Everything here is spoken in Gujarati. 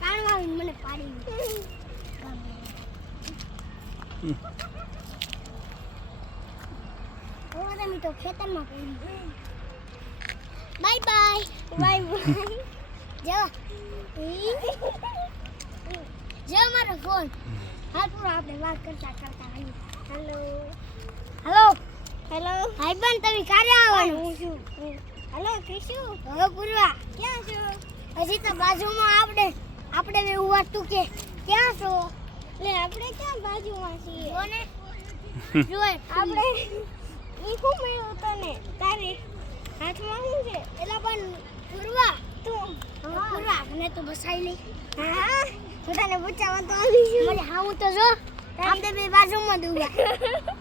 કાણવા મને પાડી તમે તો ખેતરમાં પડી બાય બાય બાય બાય જો મારો ફોન હાલ પૂરો આપણે વાત કરતા કરતા હેલો હેલો હેલો ભાઈ બન તમે ક્યારે આવવાનું હું છું હેલો કિશુ હવે પૂરવા ક્યાં છો હજી તો બાજુમાં આપણે બે ઉભા તું કે ક્યાં છો લે આપણે ક્યાં બાજુમાં છીએ જોને જોય આપણે ઈ શું મળ્યું તને તારે હાથમાં શું છે એલા પણ પૂરવા તું પૂરવા મને તો બસાઈ લે હા હું તને પૂછવા તો આવી છું મને હા હું તો જો આપણે બે બાજુમાં જ ઉભા